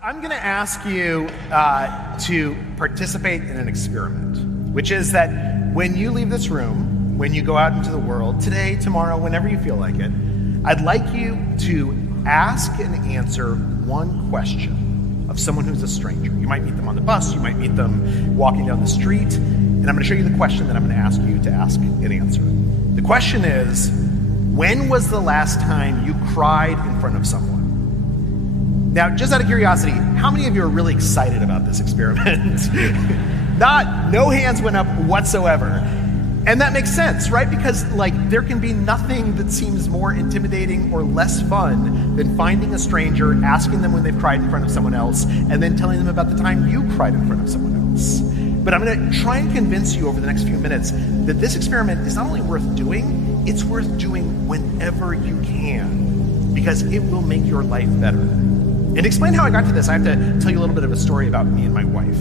I'm going to ask you to participate in an experiment, which is that when you leave this room, when you go out into the world, today, tomorrow, whenever you feel like it, I'd like you to ask and answer one question of someone who's a stranger. You might meet them on the bus, you might meet them walking down the street, and I'm going to show you the question that I'm going to ask you to ask and answer. The question is, when was the last time you cried in front of someone? Now, just out of curiosity, how many of you are really excited about this experiment? No hands went up whatsoever. And that makes sense, right? Because there can be nothing that seems more intimidating or less fun than finding a stranger, asking them when they've cried in front of someone else, and then telling them about the time you cried in front of someone else. But I'm going to try and convince you over the next few minutes that this experiment is not only worth doing, it's worth doing whenever you can, because it will make your life better. And to explain how I got to this, I have to tell you a little bit of a story about me and my wife.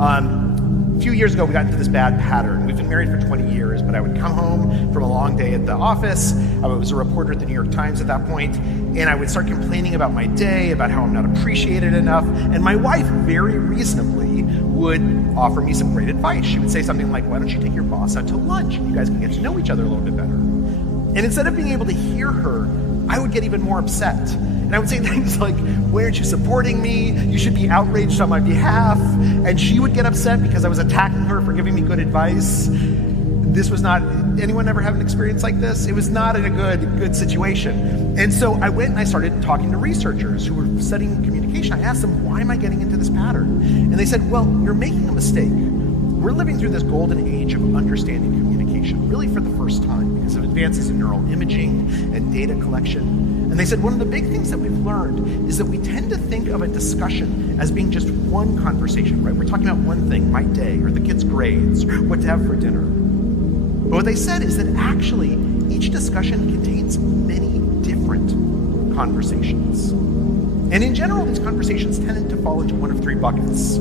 A few years ago, we got into this bad pattern. We've been married for 20 years, but I would come home from a long day at the office. I was a reporter at the New York Times at that point, and I would start complaining about my day, about how I'm not appreciated enough. And my wife, very reasonably, would offer me some great advice. She would say something like, why don't you take your boss out to lunch? You guys can get to know each other a little bit better. And instead of being able to hear her, I would get even more upset. And I would say things like, why aren't you supporting me? You should be outraged on my behalf. And she would get upset because I was attacking her for giving me good advice. This was not, anyone ever have an experience like this? It was not in a good situation. And so I went and I started talking to researchers who were studying communication. I asked them, why am I getting into this pattern? And they said, well, you're making a mistake. We're living through this golden age of understanding communication, really for the first time, because of advances in neural imaging and data collection. And they said one of the big things that we've learned is that we tend to think of a discussion as being just one conversation, right? We're talking about one thing, my day, or the kids' grades, or what to have for dinner. But what they said is that actually each discussion contains many different conversations. And in general, these conversations tend to fall into one of three buckets.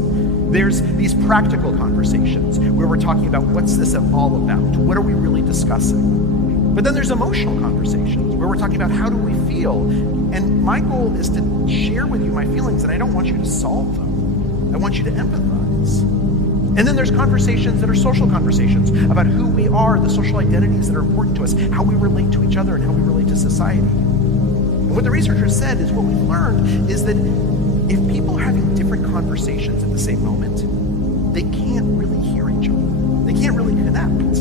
There's these practical conversations where we're talking about what's this all about? What are we really discussing? But then there's emotional conversations where we're talking about how do we feel? And my goal is to share with you my feelings, and I don't want you to solve them. I want you to empathize. And then there's conversations that are social conversations about who we are, the social identities that are important to us, how we relate to each other, and how we relate to society. And what the researchers said is what we've learned is that if people are having different conversations at the same moment, they can't really hear each other. They can't really connect.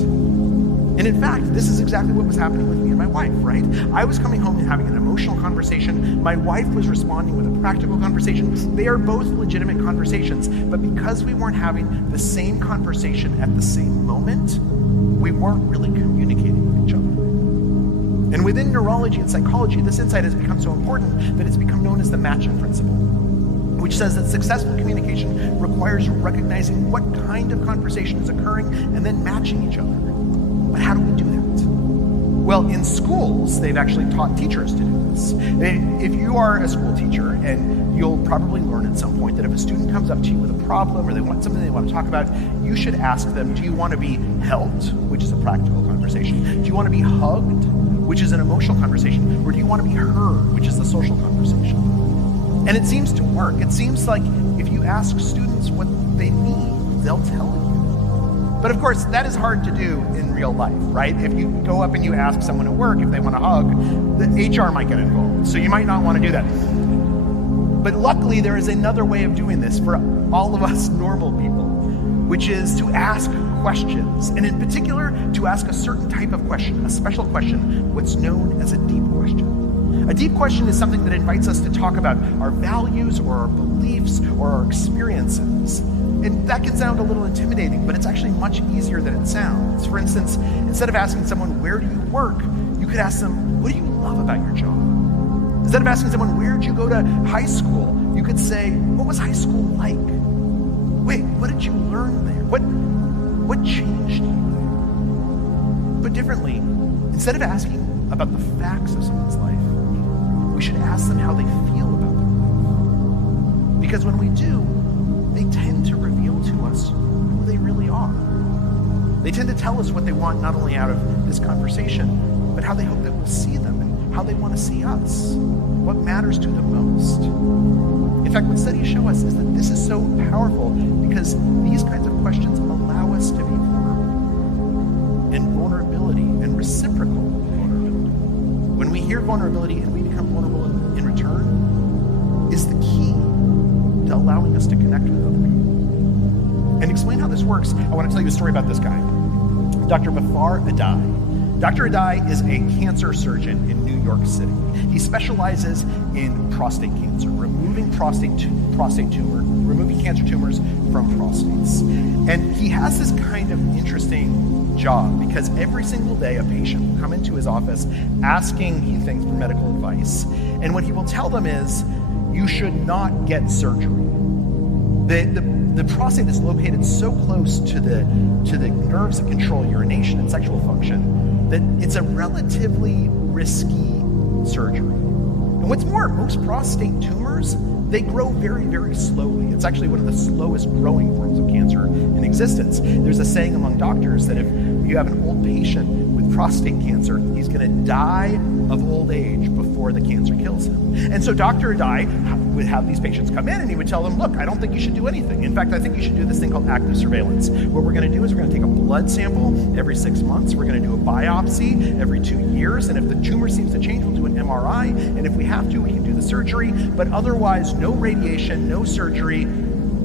And in fact, this is exactly what was happening with me and my wife, right? I was coming home and having an emotional conversation. My wife was responding with a practical conversation. They are both legitimate conversations, but because we weren't having the same conversation at the same moment, we weren't really communicating with each other. And within neurology and psychology, this insight has become so important that it's become known as the matching principle, which says that successful communication requires recognizing what kind of conversation is occurring and then matching each other. But how do we do that? Well, in schools, they've actually taught teachers to do this. If you are a school teacher, and you'll probably learn at some point that if a student comes up to you with a problem or they want something they want to talk about, you should ask them, do you want to be helped, which is a practical conversation? Do you want to be hugged, which is an emotional conversation? Or do you want to be heard, which is the social conversation? And it seems to work. It seems like if you ask students what they need, they'll tell you. But of course, that is hard to do in real life, right? If you go up and you ask someone at work if they want a hug, the HR might get involved. So you might not want to do that. But luckily, there is another way of doing this for all of us normal people, which is to ask questions. And in particular, to ask a certain type of question, a special question, what's known as a deep question. A deep question is something that invites us to talk about our values or our beliefs or our experiences. And that can sound a little intimidating, but it's actually much easier than it sounds. For instance, instead of asking someone, where do you work? You could ask them, what do you love about your job? Instead of asking someone, where did you go to high school? You could say, what was high school like? Wait, what did you learn there? What changed you there? Put differently, instead of asking about the facts of someone's life, we should ask them how they feel about their life. Because when we do, they tend to reveal to us who they really are. They tend to tell us what they want not only out of this conversation, but how they hope that we'll see them and how they want to see us, what matters to them most. In In fact, what studies show us is that this is so powerful because these kinds of questions allow us to be vulnerable. And vulnerability and reciprocal vulnerability, when we hear vulnerability and we become vulnerable in return, is the key to allowing us to connect with other people. And to explain how this works, I want to tell you a story about this guy, Dr. Bafar Adai. Dr. Adai is a cancer surgeon in New York City. He specializes in prostate cancer, removing cancer tumors from prostates. And he has this kind of interesting job because every single day a patient will come into his office asking, he thinks, for medical advice. And what he will tell them is, you should not get surgery. The prostate is located so close to the nerves that control urination and sexual function that it's a relatively risky surgery. And what's more, most prostate tumors, they grow very, very slowly. It's actually one of the slowest growing forms of cancer in existence. There's a saying among doctors that if you have an old patient with prostate cancer, he's going to die of old age before the cancer kills him. And so Dr. Adai would have these patients come in and he would tell them, look, I don't think you should do anything. In fact, I think you should do this thing called active surveillance. What we're going to do is we're going to take a blood sample every 6 months. We're going to do a biopsy every 2 years. And if the tumor seems to change, we'll do an MRI. And if we have to, we can do the surgery. But otherwise, no radiation, no surgery.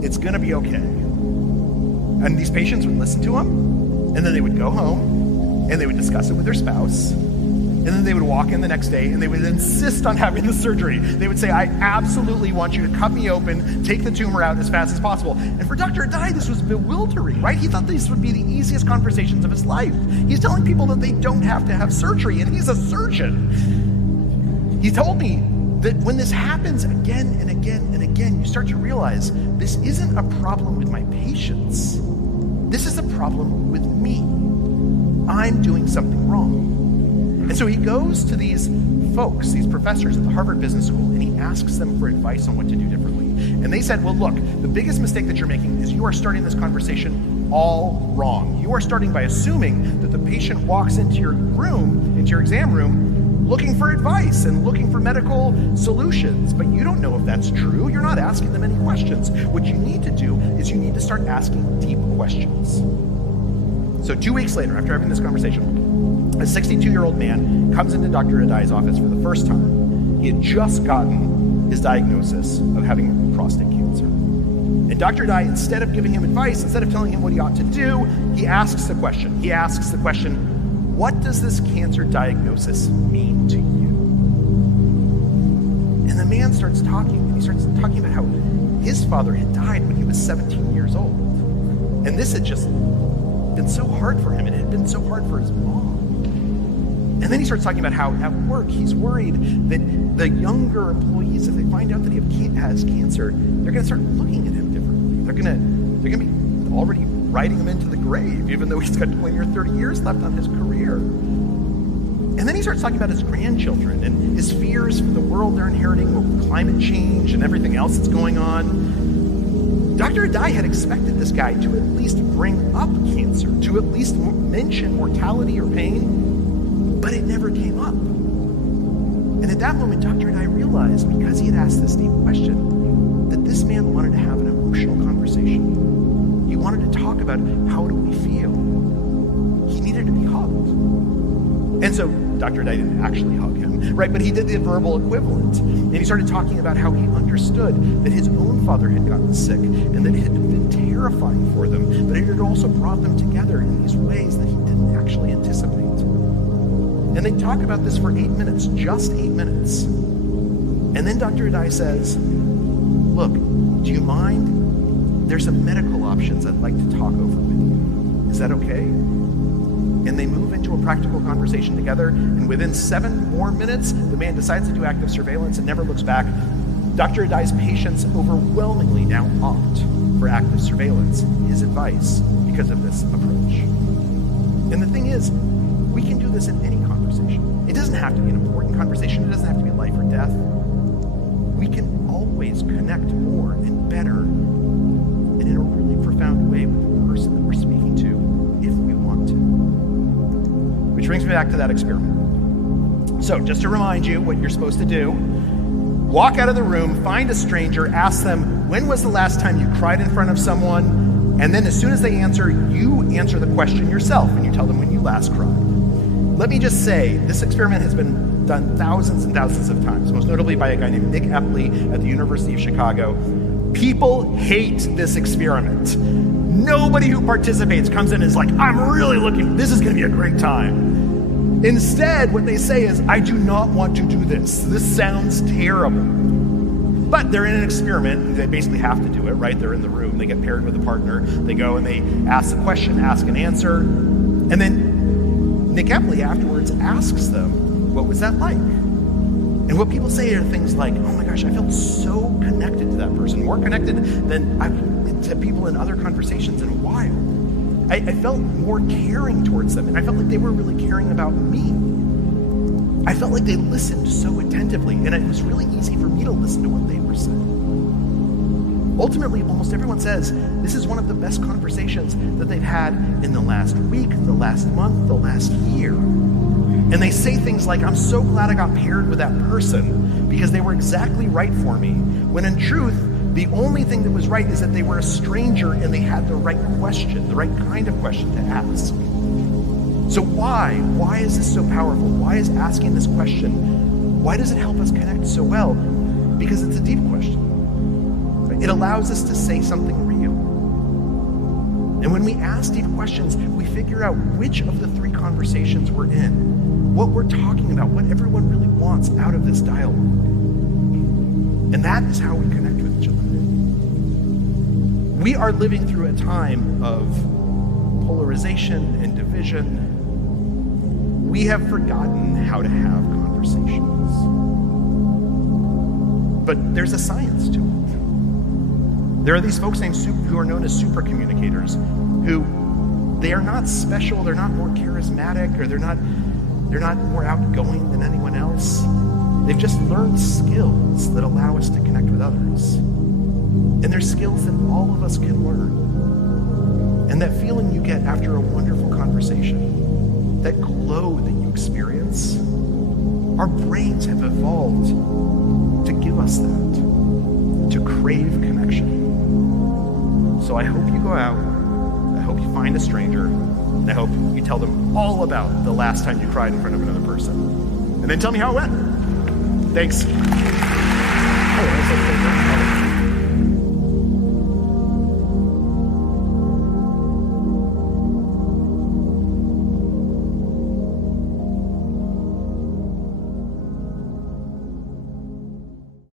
It's going to be okay. And these patients would listen to him, and then they would go home, and they would discuss it with their spouse. And then they would walk in the next day and they would insist on having the surgery. They would say, I absolutely want you to cut me open, take the tumor out as fast as possible. And for Dr. Adai, this was bewildering, right? He thought these would be the easiest conversations of his life. He's telling people that they don't have to have surgery, and he's a surgeon. He told me that when this happens again and again and again, you start to realize this isn't a problem with my patients. This is a problem with me. I'm doing something wrong. And so he goes to these folks, these professors at the Harvard Business School, and he asks them for advice on what to do differently. And they said, well, look, the biggest mistake that you're making is you are starting this conversation all wrong. You are starting by assuming that the patient walks into your room, into your exam room, looking for advice and looking for medical solutions. But you don't know if that's true. You're not asking them any questions. What you need to do is you need to start asking deep questions. So 2 weeks later, after having this conversation, a 62-year-old man comes into Dr. Adai's office for the first time. He had just gotten his diagnosis of having prostate cancer. And Dr. Adai, instead of giving him advice, instead of telling him what he ought to do, he asks the question. He asks the question, what does this cancer diagnosis mean to you? And the man starts talking, and he starts talking about how his father had died when he was 17 years old. And this had just been so hard for him, and it had been so hard for his mom. And then he starts talking about how at work he's worried that the younger employees, if they find out that he has cancer, they're going to start looking at him differently. They're going to be already writing him into the grave, even though he's got 20 or 30 years left on his career. And then he starts talking about his grandchildren and his fears for the world they're inheriting with climate change and everything else that's going on. Dr. Adai had expected this guy to at least bring up cancer, to at least mention mortality or pain, but it never came up. And at that moment, Dr. Adai realized, because he had asked this deep question, that this man wanted to have an emotional conversation. He wanted to talk about how do we feel. He needed to be hugged. And so Dr. Adai didn't actually hug him, right? But he did the verbal equivalent. And he started talking about how he understood that his own father had gotten sick and that it had been terrifying for them, but it had also brought them together in these ways that he didn't actually anticipate. And they talk about this for 8 minutes, just 8 minutes. And then Dr. Adai says, look, do you mind? There's some medical options I'd like to talk over with you. Is that okay? And they move into a practical conversation together, and within 7 more minutes, the man decides to do active surveillance and never looks back. Dr. Adai's patients overwhelmingly now opt for active surveillance, his advice, because of this approach. And the thing is, we can do this in any conversation. It doesn't have to be an important conversation. It doesn't have to be life or death. We can always connect more and better and in a really profound way with the person that we're speaking to if we want to. Which brings me back to that experiment. So just to remind you what you're supposed to do, Walk out of the room, find a stranger, ask them, when was the last time you cried in front of someone? And then as soon as they answer, you answer the question yourself and you tell them when you last cried. Let me just say, this experiment has been done thousands and thousands of times, most notably by a guy named Nick Epley at the University of Chicago. People hate this experiment. Nobody who participates comes in and is like, I'm really looking, this is going to be a great time. Instead, what they say is, I do not want to do this. This sounds terrible. But they're in an experiment. They basically have to do it, right? They're in the room. They get paired with a partner. They go and they ask the question, ask and answer. And then Nick Epley afterwards asks them, what was that like? And what people say are things like, oh my gosh, I felt so connected to that person, more connected than to people in other conversations in a while. I felt more caring towards them, and I felt like they were really caring about me. I felt like they listened so attentively, and it was really easy for me to listen to what they were saying. Ultimately, almost everyone says this is one of the best conversations that they've had in the last week, the last month, the last year. And they say things like, I'm so glad I got paired with that person because they were exactly right for me, when in truth, the only thing that was right is that they were a stranger and they had the right question, the right kind of question to ask. So why? Why is this so powerful? Why is asking this question, why does it help us connect so well? Because it's a deep question. It allows us to say something real. And when we ask deep questions, we figure out which of the three conversations we're in, what we're talking about, what everyone really wants out of this dialogue. And that is how we connect with each other. We are living through a time of polarization and division. We have forgotten how to have conversations. But there's a science to it. There are these folks who are known as supercommunicators, who they are not special, they're not more charismatic, or they're not more outgoing than anyone else. They've just learned skills that allow us to connect with others. And they're skills that all of us can learn. And that feeling you get after a wonderful conversation, that glow that you experience, our brains have evolved to give us that, to crave connection. So I hope you go out, I hope you find a stranger, and I hope you tell them all about the last time you cried in front of another person. And then tell me how it went. Thanks.